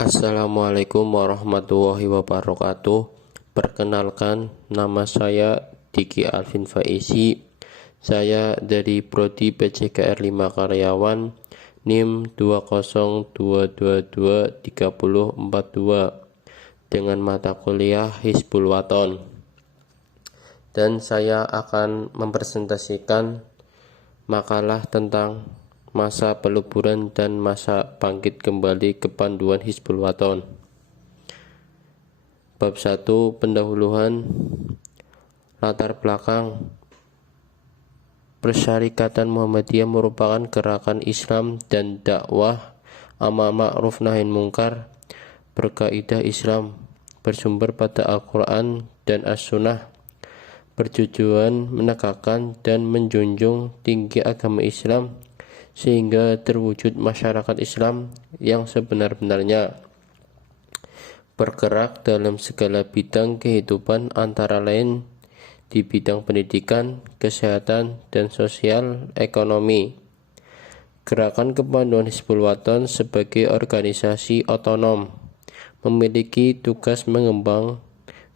Assalamualaikum warahmatullahi wabarakatuh. Perkenalkan, nama saya Diki Alvin Faizi. Saya dari Prodi PJKR 5 Karyawan, NIM 202223042 dengan mata kuliah Hizbul Waton. Dan saya akan mempresentasikan makalah tentang masa peluburan dan masa bangkit kembali kepanduan Hizbul Waton. Bab 1, pendahuluan. Latar belakang. Persyarikatan Muhammadiyah merupakan gerakan Islam dan dakwah amar ma'ruf nahi munkar berkaidah Islam, bersumber pada Al-Quran dan As-Sunnah, bertujuan menegakkan dan menjunjung tinggi agama Islam sehingga terwujud masyarakat Islam yang sebenar-benarnya, bergerak dalam segala bidang kehidupan antara lain di bidang pendidikan, kesehatan, dan sosial ekonomi. Gerakan Kepanduan Hizbul Waton sebagai organisasi otonom memiliki tugas mengembang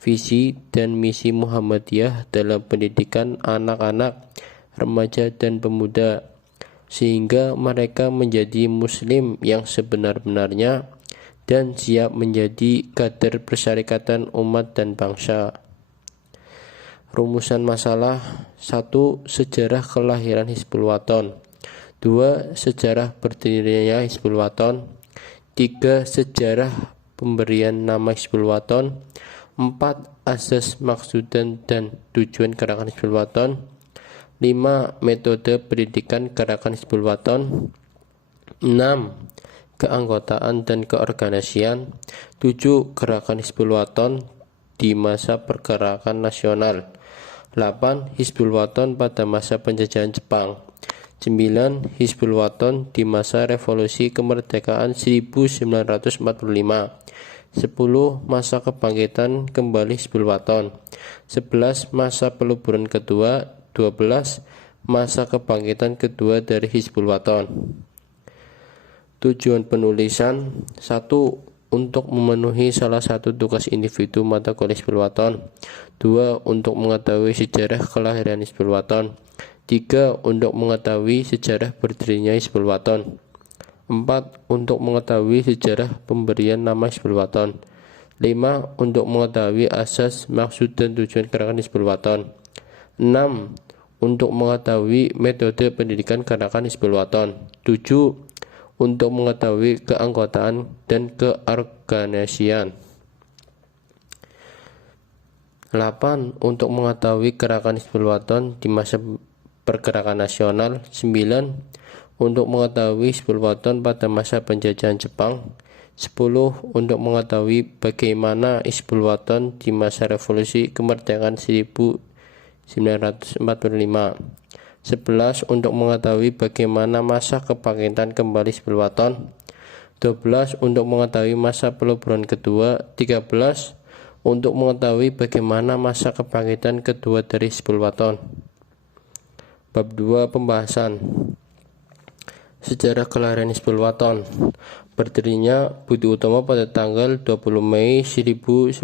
visi dan misi Muhammadiyah dalam pendidikan anak-anak, remaja, dan pemuda, sehingga mereka menjadi muslim yang sebenar-benarnya dan siap menjadi kader persyarikatan umat dan bangsa. Rumusan masalah: 1. Sejarah kelahiran Hizbul Waton. 2. Sejarah berdirinya Hizbul Waton. 3. Sejarah pemberian nama Hizbul Waton. 4. Asas, maksud, dan tujuan gerakan Hizbul Waton. 5. Metode pendidikan gerakan Hizbul Waton. 6. Keanggotaan dan keorganisasian. 7. Gerakan Hizbul Waton di masa pergerakan nasional. 8. Hizbul Waton pada masa penjajahan Jepang. 9. Hizbul Waton di masa revolusi kemerdekaan 1945. 10. Masa kebangkitan kembali Hizbul Waton. 11. Masa peluburan kedua. 12. Masa kebangkitan kedua dari Hizbul Waton. Tujuan penulisan: 1. Untuk memenuhi salah satu tugas individu mata kuliah Hizbul Waton. 2. Untuk mengetahui sejarah kelahiran Hizbul Waton. 3. Untuk mengetahui sejarah berdirinya Hizbul Waton. 4. Untuk mengetahui sejarah pemberian nama Hizbul Waton. 5. Untuk mengetahui asas, maksud, dan tujuan gerakan Hizbul Waton. 6. Untuk mengetahui metode pendidikan gerakan Hizbul Waton. 7. Untuk mengetahui keanggotaan dan keorganisasian. 8. Untuk mengetahui gerakan Hizbul Waton di masa pergerakan nasional. 9. Untuk mengetahui Hizbul Waton pada masa penjajahan Jepang. 10. Untuk mengetahui bagaimana Hizbul Waton di masa revolusi kemerdekaan 1945. 11. Untuk mengetahui bagaimana masa kebangkitan kembali Hizbul Waton. 12. Untuk mengetahui masa peluburan kedua. 13. Untuk mengetahui bagaimana masa kebangkitan kedua dari Hizbul Waton. Bab 2, pembahasan. Sejarah kelahiran Hizbul Waton. Berdirinya Budi Utomo pada tanggal 20 Mei 1908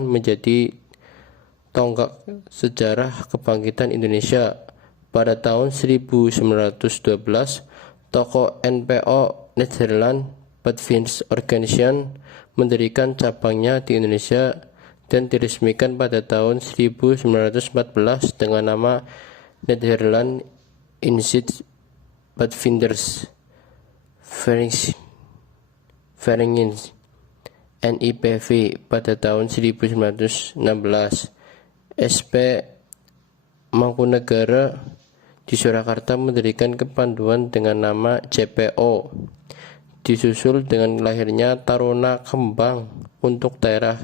menjadi tonggak sejarah kebangkitan Indonesia. Pada tahun 1912, tokoh NPO Nederland Bondvriendsorganisation mendirikan cabangnya di Indonesia dan diresmikan pada tahun 1914 dengan nama Nederland Instituut Bondvriendvereniging NIPV pada tahun 1916. SP Mangkunegara di Surakarta mendirikan kepanduan dengan nama JPO, disusul dengan lahirnya Taruna Kembang untuk daerah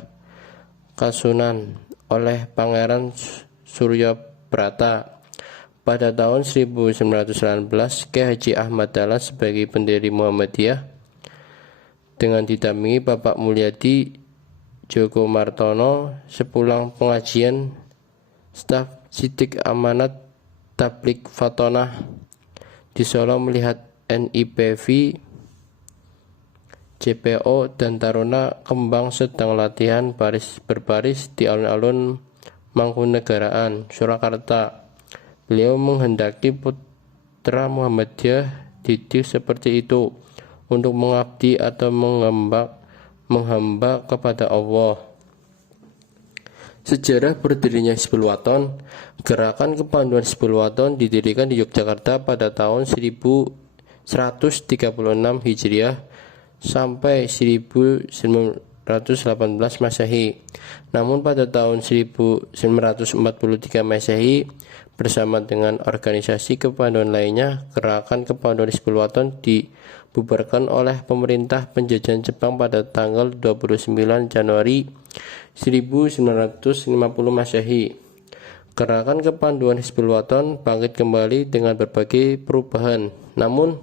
Kasunan oleh Pangeran Suryabrata. Pada tahun 1919, K. Haji Ahmad Dahlan sebagai pendiri Muhammadiyah dengan didampingi Bapak Mulyadi Joko Martono sepulang pengajian staf Sidik Amanat Tablik Fatonah di Solo melihat NIPV JPO dan Taruna Kembang sedang latihan baris berbaris di alun-alun Mangkunegaraan, Surakarta. Beliau menghendaki putra Muhammadiyah didik seperti itu untuk mengabdi atau menghamba kepada Allah. Sejarah berdirinya Hizbul Waton. Gerakan Kepanduan Hizbul Waton didirikan di Yogyakarta pada tahun 1136 Hijriah sampai 1918 Masehi. Namun pada tahun 1943 Masehi, bersama dengan organisasi kepanduan lainnya, gerakan Kepanduan Hizbul Waton dibubarkan oleh pemerintah penjajahan Jepang pada tanggal 29 Januari 1950 Masehi. Gerakan Kepanduan Hizbul Waton bangkit kembali dengan berbagai perubahan. Namun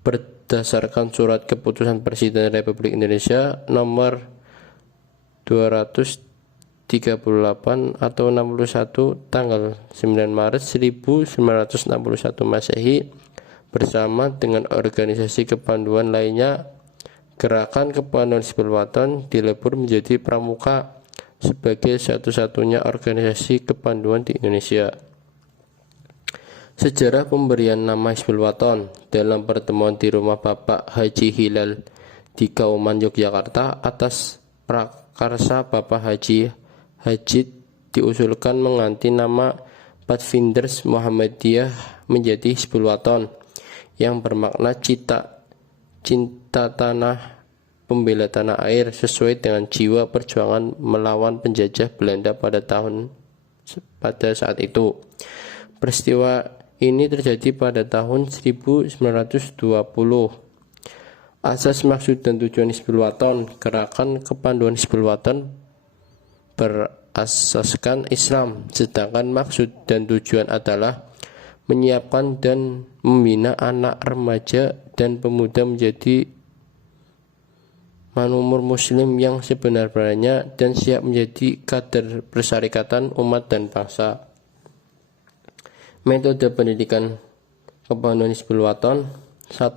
berdasarkan surat keputusan Presiden Republik Indonesia nomor 238 atau 61 tanggal 9 Maret 1961 Masehi, bersama dengan organisasi kepanduan lainnya, gerakan Kepanduan Hizbul Waton dilebur menjadi pramuka sebagai satu-satunya organisasi kepanduan di Indonesia. Sejarah pemberian nama Hizbul Waton. Dalam pertemuan di rumah Bapak Haji Hilal di Kauman, Yogyakarta, atas prakarsa Bapak Haji Hajid diusulkan mengganti nama Pathfinders Muhammadiyah menjadi Hizbul Waton, yang bermakna cinta tanah, pembela tanah air, sesuai dengan jiwa perjuangan melawan penjajah Belanda pada saat itu. Peristiwa ini terjadi pada tahun 1920. Asas, maksud, dan tujuan Hizbul Waton. Gerakan Kepanduan Hizbul Waton berasaskan Islam, sedangkan maksud dan tujuan adalah menyiapkan dan membina anak, remaja, dan pemuda menjadi manumur muslim yang sebenar-benarnya dan siap menjadi kader persyarikatan umat dan bangsa. Metode pendidikan Kepanduan Hizbul Waton. 1.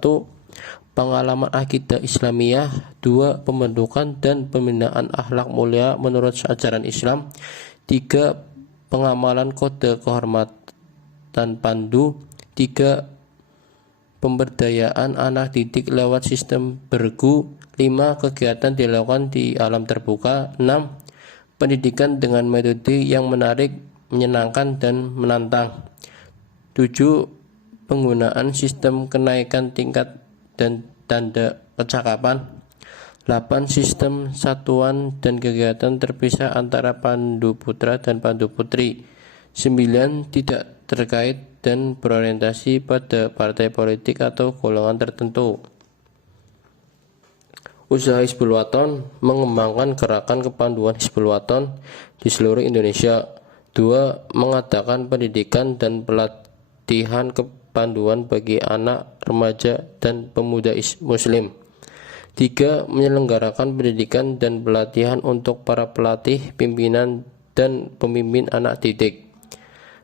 Pengalaman akidah Islamiyah. 2. Pembentukan dan pembinaan akhlak mulia menurut ajaran Islam. 3. Pengamalan kode kehormatan pandu. 3. Pemberdayaan anak didik lewat sistem bergu. 5. Kegiatan dilakukan di alam terbuka. 6. Pendidikan dengan metode yang menarik, menyenangkan, dan menantang. 7. Penggunaan sistem kenaikan tingkat dan tanda kecakapan. 8. Sistem satuan dan kegiatan terpisah antara pandu putra dan pandu putri. 9. Tidak terkait dan berorientasi pada partai politik atau golongan tertentu. Usaha Hizbul Waton. Mengembangkan gerakan Kepanduan Hizbul Waton di seluruh Indonesia. 2. Mengadakan pendidikan dan pelatihan kepanduan bagi anak, remaja, dan pemuda muslim. 3. Menyelenggarakan pendidikan dan pelatihan untuk para pelatih, pimpinan, dan pemimpin anak didik.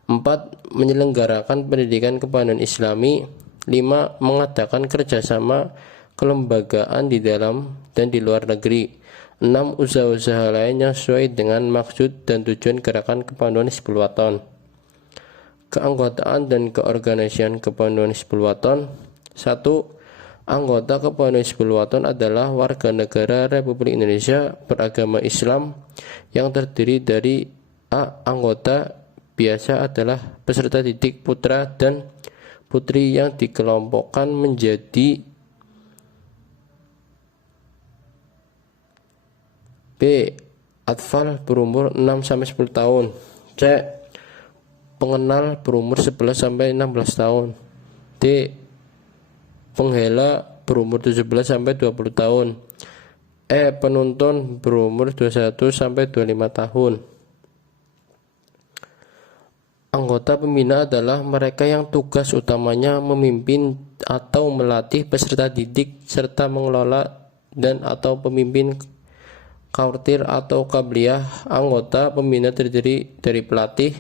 4. Menyelenggarakan pendidikan kepanduan Islami. 5. Mengadakan kerjasama kelembagaan di dalam dan di luar negeri. 6. Usaha-usaha lain yang sesuai dengan maksud dan tujuan gerakan Kepanduan Hizbul Waton. Keanggotaan dan keorganisasian Kepanduan Hizbul Waton. 1. Anggota Kepanduan Hizbul Waton adalah warga negara Republik Indonesia beragama Islam yang terdiri dari A. Anggota biasa adalah peserta didik putra dan putri yang dikelompokkan menjadi B. Atfal berumur 6-10 tahun. C. Pengenal berumur 11-16 tahun. D. Penghela berumur 17-20 tahun. E. Penuntun berumur 21-25 tahun. Anggota pembina adalah mereka yang tugas utamanya memimpin atau melatih peserta didik serta mengelola dan atau pemimpin Kautir atau Qabliyah. Anggota pembina terdiri dari pelatih,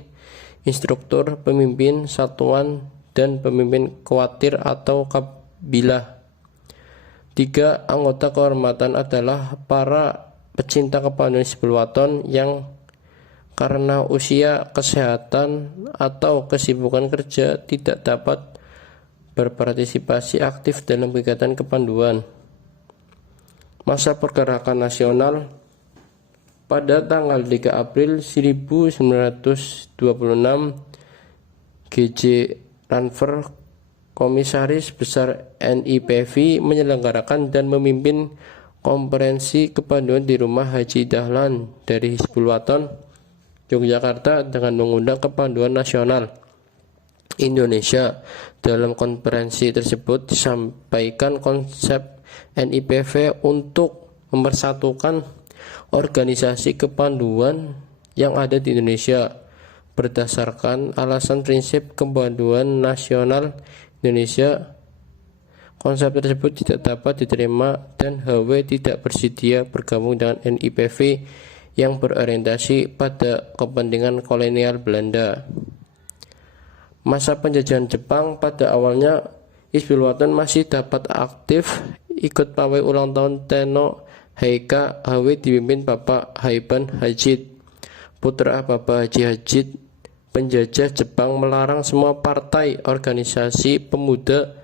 instruktur, pemimpin satuan, dan pemimpin Kuatir atau Kabilah. 3. Anggota kehormatan adalah para pecinta kepanduan Hizbul Wathan yang karena usia, kesehatan, atau kesibukan kerja tidak dapat berpartisipasi aktif dalam kegiatan kepanduan. Masa pergerakan nasional pada tanggal 3 April 1926, G.J. Ranver, Komisaris Besar NIPV, menyelenggarakan dan memimpin konferensi kepanduan di Rumah Haji Dahlan dari Hizbul Wathan, Yogyakarta, dengan mengundang kepanduan nasional Indonesia. Dalam konferensi tersebut disampaikan konsep NIPV untuk mempersatukan organisasi kepanduan yang ada di Indonesia berdasarkan alasan prinsip kepanduan nasional Indonesia. Konsep tersebut tidak dapat diterima dan HW tidak bersedia bergabung dengan NIPV yang berorientasi pada kepentingan kolonial Belanda. Masa penjajahan Jepang, pada awalnya Hizbul Wathan masih dapat aktif ikut pawai ulang tahun Tenno Heika. HW dipimpin Bapak Haiban Hajid, putra Bapak Haji Hajid. Penjajah Jepang melarang semua partai organisasi pemuda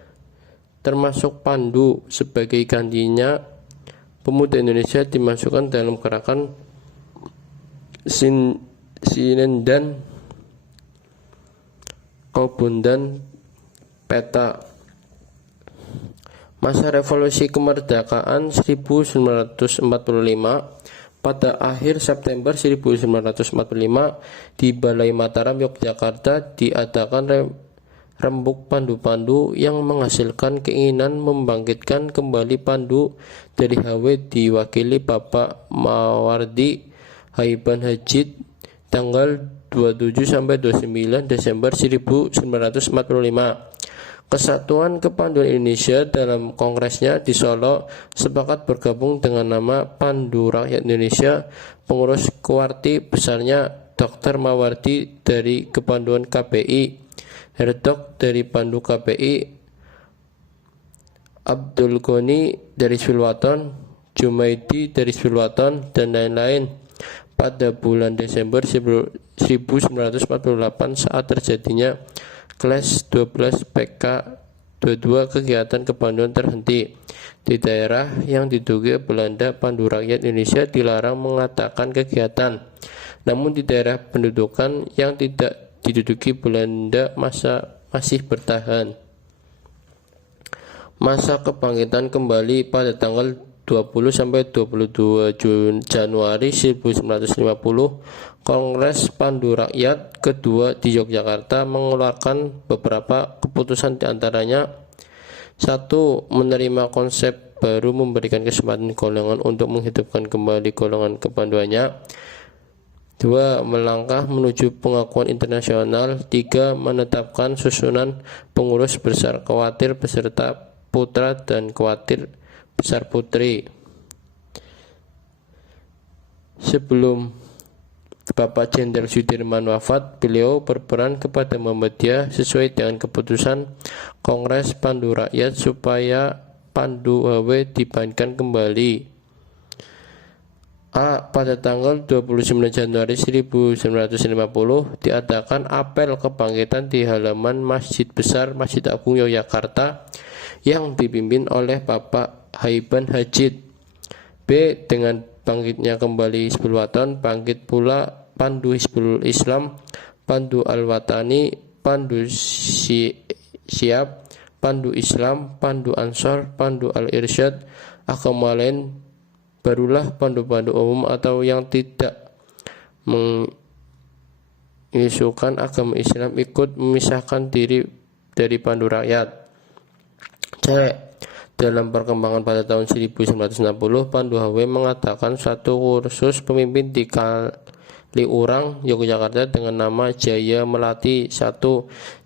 termasuk Pandu. Sebagai gantinya, pemuda Indonesia dimasukkan dalam gerakan Sinendan Kobundan Peta. Masa revolusi kemerdekaan 1945. Pada akhir September 1945 di Balai Mataram, Yogyakarta, diadakan rembuk pandu-pandu yang menghasilkan keinginan membangkitkan kembali Pandu dari HW, diwakili Bapak Mawardi Haiban Hajid, tanggal 27-29 Desember 1945. Kesatuan Kepanduan Indonesia dalam kongresnya di Solo sepakat bergabung dengan nama Pandu Rakyat Indonesia. Pengurus Kuarti besarnya Dr. Mawardi dari Kepanduan KPI, Herdok dari Pandu KPI, Abdul Ghani dari Hizbul Wathan, Jumaidi dari Hizbul Wathan, dan lain-lain. Pada bulan Desember 1948 saat terjadinya Kelas 12 PK 22, kegiatan kepanduan terhenti. Di daerah yang diduga Belanda, Pandu Rakyat Indonesia dilarang mengadakan kegiatan. Namun di daerah pendudukan yang tidak diduduki Belanda masih bertahan. Masa kebangkitan kembali pada tanggal 20-22 Januari 1950, Kongres Pandu Rakyat kedua di Yogyakarta mengeluarkan beberapa keputusan, diantaranya: 1. Menerima konsep baru, memberikan kesempatan golongan untuk menghidupkan kembali golongan kepanduannya. 2. Melangkah menuju pengakuan internasional. 3. Menetapkan susunan pengurus besar Khawatir beserta putra dan Khawatir besar putri. Sebelum Bapak Jenderal Sudirman wafat, beliau berperan kepada Muhammadiyah sesuai dengan keputusan Kongres Pandu Rakyat supaya Pandu HW dibangunkan kembali. A. Pada tanggal 29 Januari 1950 diadakan apel kebangkitan di halaman Masjid Besar Masjid Agung Yogyakarta yang dipimpin oleh Bapak Haiban Hajid. B. Dengan bangkitnya kembali Hizbul Wathan, bangkit pula Pandu Hizbul Islam, Pandu Al-Watani, Pandu Siap, Pandu Islam, Pandu Ansor, Pandu Al-Irsyad. Agama lain barulah pandu-pandu umum atau yang tidak mengisukan agama Islam ikut memisahkan diri dari Pandu Rakyat. C. Dalam perkembangan pada tahun 1960, Pandu HW mengadakan satu kursus pemimpin di Kaliurang, Yogyakarta dengan nama Jaya Melati 1,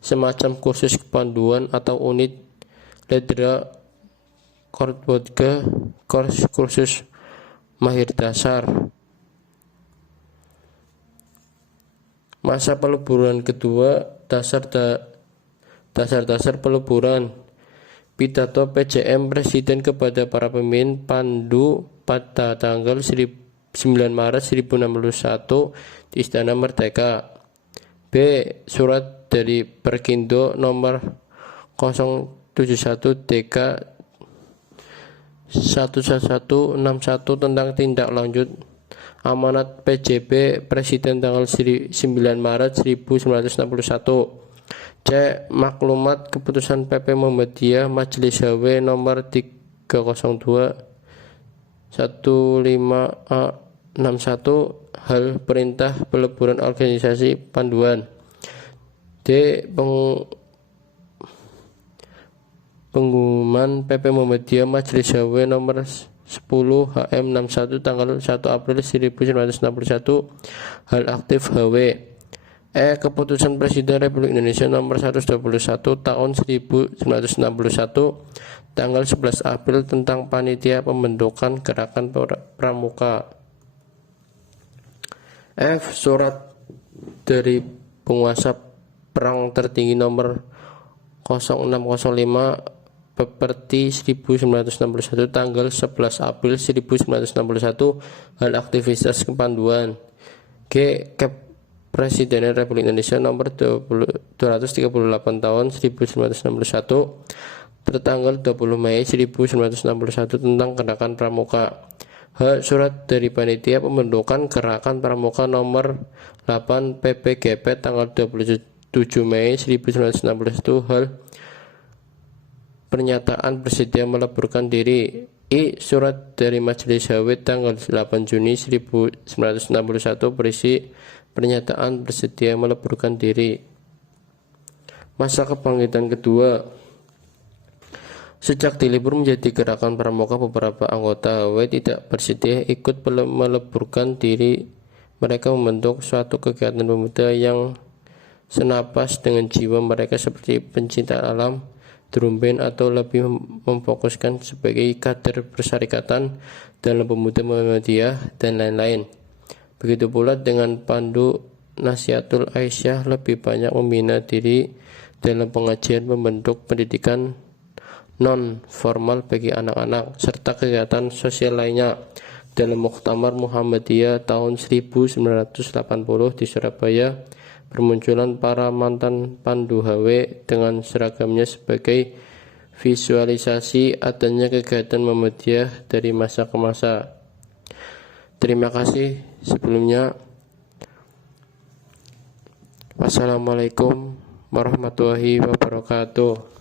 semacam kursus kepanduan atau unit Ledra Kortbodga, kursus mahir dasar. Masa peluburan kedua, dasar-dasar peluburan. Pidato PJM Presiden kepada para pemimpin Pandu pada tanggal 9 Maret 1061 di Istana Merdeka. B. Surat dari Perkindo nomor 071 DK 1161 tentang tindak lanjut amanat PJB Presiden tanggal 9 Maret 1961. C. Maklumat keputusan PP Muhammadiyah Majelis HW nomor 302 15A61 hal perintah peleburan organisasi panduan. D. Pengumuman PP Muhammadiyah Majelis HW nomor 10 HM61 tanggal 1 April 1961 hal aktif HW. E. Keputusan Presiden Republik Indonesia nomor 121 tahun 1961 tanggal 11 April tentang panitia pembentukan gerakan pramuka. F. Surat dari penguasa perang tertinggi nomor 0605 Peperti 1961 tanggal 11 April 1961 hal aktivitas kepanduan. G. Presiden Republik Indonesia nomor 238 tahun 1961 tertanggal 20 Mei 1961 tentang gerakan pramuka. H. Surat dari panitia pembentukan gerakan pramuka nomor 8 PPGP tanggal 27 Mei 1961 hal pernyataan bersedia meleburkan diri. I. Surat dari Majelis HW tanggal 8 Juni 1961 berisi pernyataan bersedia meleburkan diri. Masa kebangkitan kedua. Sejak dilebur menjadi gerakan pramuka, beberapa anggota HW tidak bersedia ikut meleburkan diri. Mereka membentuk suatu kegiatan pemuda yang senapas dengan jiwa mereka seperti pencinta alam, drum band, atau lebih memfokuskan sebagai kader persyarikatan dalam pemuda Muhammadiyah dan lain-lain. Begitu pula dengan Pandu Nasihatul Aisyah lebih banyak membina diri dalam pengajian membentuk pendidikan non formal bagi anak-anak serta kegiatan sosial lainnya. Dalam Muktamar Muhammadiyah tahun 1980 di Surabaya, bermunculan para mantan Pandu HW dengan seragamnya sebagai visualisasi adanya kegiatan Muhammadiyah dari masa ke masa. Terima kasih sebelumnya. Wassalamualaikum warahmatullahi wabarakatuh.